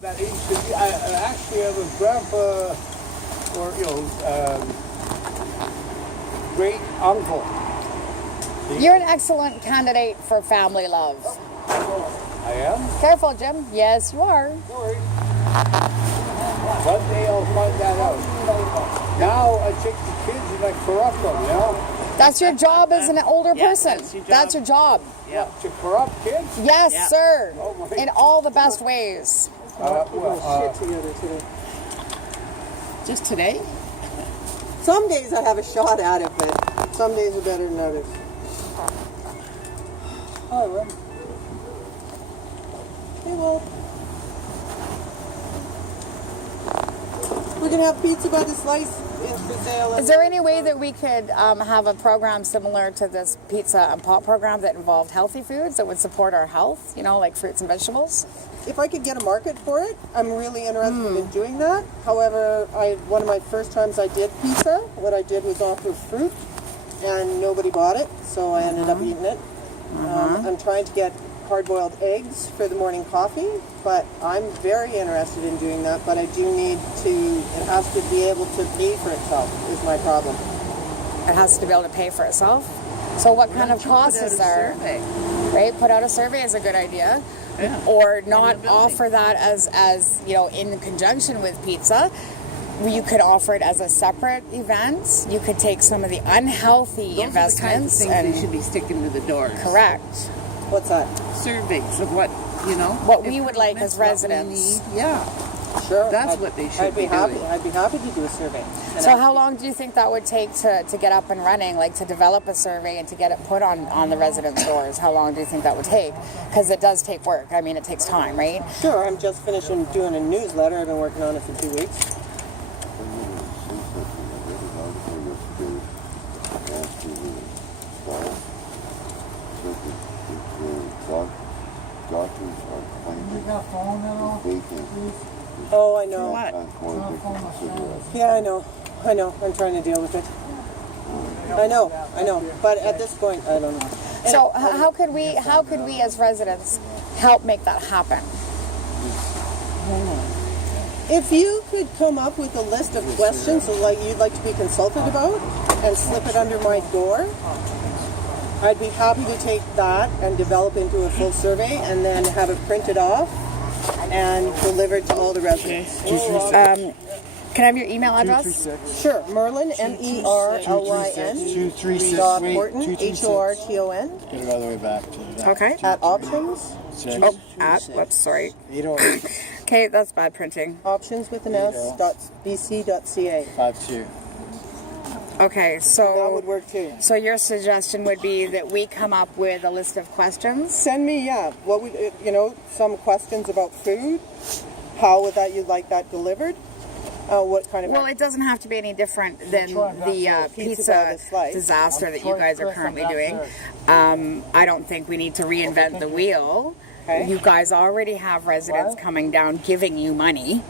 That he should be, actually, I was grandpa, or, great uncle. You're an excellent candidate for family love. I am? Careful, Jim. Yes, you are. Sorry. One day I'll find that out. Now I take the kids and I corrupt them, you know? That's your job as an older person. that's your job. That's your job. Yeah. To corrupt kids? Yes, Yeah. sir. Oh, my. In all the best ways. Just today? Some days I have a shot at it, but some days are better than others. Hi, Ren. Hey, well, we're gonna have pizza by the slice for sale. Is there any way that we could have a program similar to this pizza and pop program that involved healthy foods that would support our health, like fruits and vegetables? If I could get a market for it, I'm really interested in doing that. However, one of my first times I did pizza, what I did was offer fruit, and nobody bought it, so I ended up eating it. I'm trying to get hard-boiled eggs for the morning coffee, but I'm very interested in doing that, but I do need to, it has to be able to pay for itself, is my problem. It has to be able to pay for itself. So what kind of cost is there? Right? Put out a survey is a good idea. Yeah. Or not offer that as in conjunction with pizza. You could offer it as a separate event. You could take some of the unhealthy investments Those are the kinds of things they should be sticking to the doors. Correct. What's that? Surveys of what we would like as residents. Yeah. Sure. That's what they should be happy. doing. I'd be happy to do a survey. So how long do you think that would take to get up and running, like to develop a survey and to get it put on the residents' doors? How long do you think that would take? Because it does take work. I mean, it takes time, right? Sure, I'm just finishing doing a newsletter. I've been working on it for 2 weeks. Oh, I know. What? Yeah, I know. I'm trying to deal with it. I know. But at this point, I don't know. So how could we as residents help make that happen? If you could come up with a list of questions like you'd like to be consulted about and slip it under my door, I'd be happy to take that and develop into a full survey and then have it printed off and delivered to all the residents. Can I have your email address? Sure, Merlin, MERLYN, dot Horton, HORTON, Get it all the way back to that. Okay. at options, Sorry. 808 Okay, that's bad printing. options with an S, dot BC.ca. 52. Okay, That would work too. So your suggestion would be that we come up with a list of questions? Send me, what would, some questions about food. How would you'd like that delivered? What kind of... Well, it doesn't have to be any different than the pizza disaster that you guys are currently doing. I don't think we need to reinvent the wheel. Okay. You guys already have residents coming down giving you money.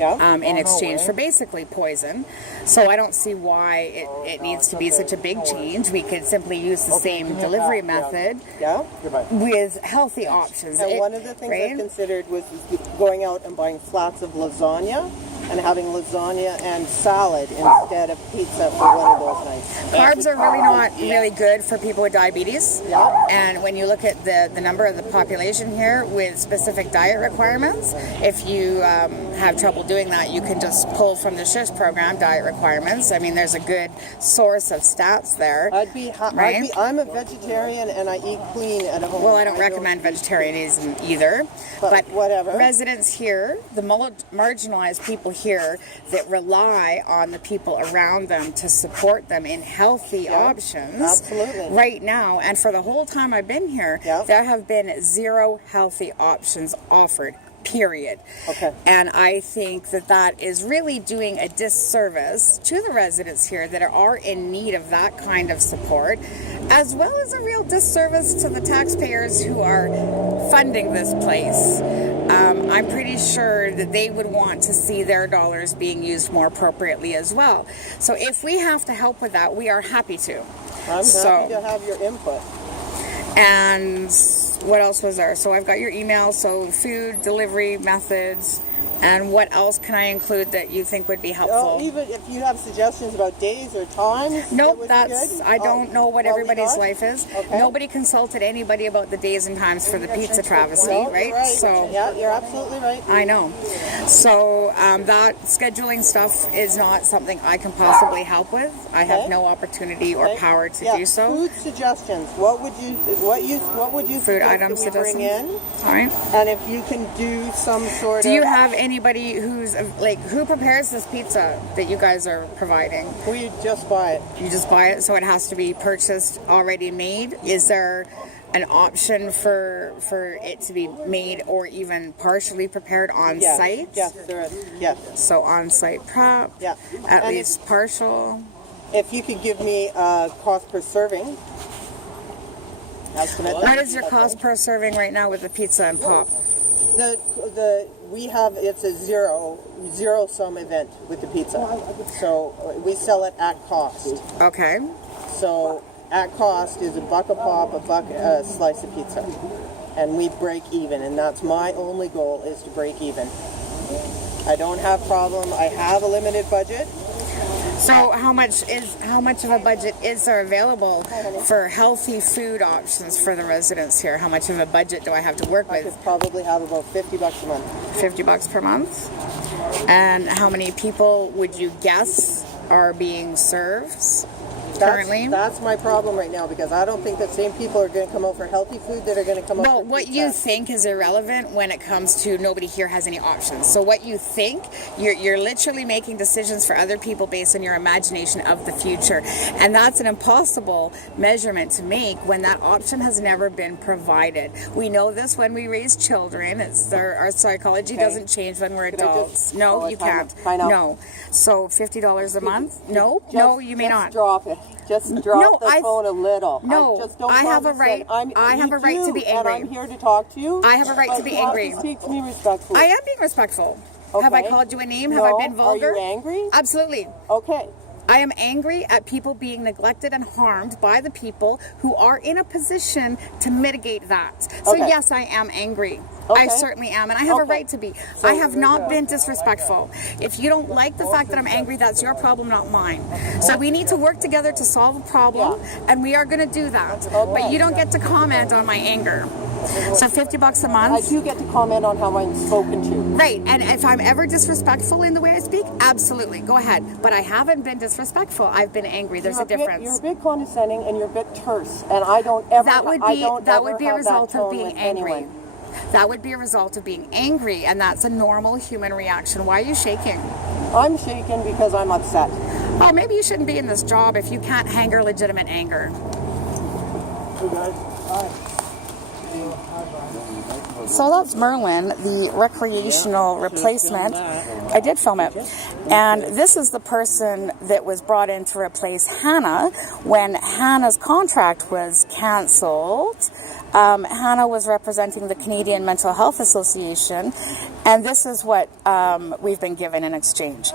In exchange for basically poison. So I don't see why it needs to be such a big change. We could simply use the same delivery method with healthy options. And one of the things I considered was going out and buying flats of lasagna and having lasagna and salad instead of pizza for one of those nights. Carbs are really not really good for people with diabetes. And when you look at the number of the population here with specific diet requirements, if you have trouble doing that, you can just pull from the SHISH program diet requirements. I mean, there's a good source of stats there. I'm a vegetarian and I eat clean at home. Well, I don't recommend vegetarianism either. But whatever. Residents here, the marginalized people here that rely on the people around them to support them in healthy options. Absolutely. Right now, and for the whole time I've been here, there have been 0 healthy options offered. Period. Okay. And I think that is really doing a disservice to the residents here that are in need of that kind of support, as well as a real disservice to the taxpayers who are funding this place. I'm pretty sure that they would want to see their dollars being used more appropriately as well. So if we have to help with that, we are happy to. I'm happy to have your input. And what else was there? So I've got your email, so food delivery methods, and what else can I include that you think would be helpful? Oh, even if you have suggestions about days or times. Nope, I don't know what everybody's life is. Okay. Nobody consulted anybody about the days and times for the pizza travesty, No, right? you're right. So yeah, you're absolutely right. I know. So that scheduling stuff is not something I can possibly help with. I have no opportunity or power to do so. Food suggestions. What would you Food suggest item that we bring in? All right. And if you can do some sort of. Do you have anybody who's like who prepares this pizza that you guys are providing? We just buy it. You just buy it, so it has to be purchased already made. Is there an option for it to be made or even partially prepared on site? Yes, there is. Yes. So on-site prep. Yeah. At And least partial. If you could give me a cost per serving. What is your cost per serving right now with the pizza and pop? It's a zero sum event with the pizza. So we sell it at cost. Okay. So at cost is $1 a pop, a slice of pizza. And we break even, and that's my only goal, is to break even. I don't have problem. I have a limited budget. So how much of a budget is there available for healthy food options for the residents here? How much of a budget do I have to work I with? could probably have about $50 a month. $50 per month. And how many people would you guess are being served currently? That's my problem right now, because I don't think the same people are going to come out for healthy food that are going to come out Well, for what pizza. you think is irrelevant when it comes to nobody here has any options. So what you think, you're literally making decisions for other people based on your imagination of the future. And that's an impossible measurement to make when that option has never been provided. We know this when we raise children. Our psychology doesn't change when we're adults. No, you can't. No. So $50 a month? No, you may not. Drop it. Just drop the tone a little. No, I have a right. I have a right to be angry. And I'm here to talk to you. I have a right to be angry. You have to speak to me respectfully. I am being respectful. Okay. Have I called you a name? Have No. I been vulgar? Are you angry? Absolutely. Okay. I am angry at people being neglected and harmed by the people who are in a position to mitigate that. So Okay. yes, I am angry. Okay. I certainly am, and I have a right to be. I have not been disrespectful. If you don't like the fact that I'm angry, that's your problem, not mine. So we need to work together to solve a problem, and we are going to do that. But you don't get to comment on my anger. So $50 a month. I do get to comment on how I'm spoken to. Right, and if I'm ever disrespectful in the way I speak, absolutely, go ahead. But I haven't been disrespectful. I've been angry. There's a difference. You're a bit condescending and you're a bit terse, and I don't ever. That would be a result of being angry. Anyone. That would be a result of being angry, and that's a normal human reaction. Why are you shaking? I'm shaking because I'm upset. Oh, maybe you shouldn't be in this job if you can't anger legitimate anger. Hey guys. Hi. So that's Merlin, the recreational replacement. I did film it. And this is the person that was brought in to replace Hannah when Hannah's contract was cancelled. Hannah was representing the Canadian Mental Health Association, and this is what we've been given in exchange.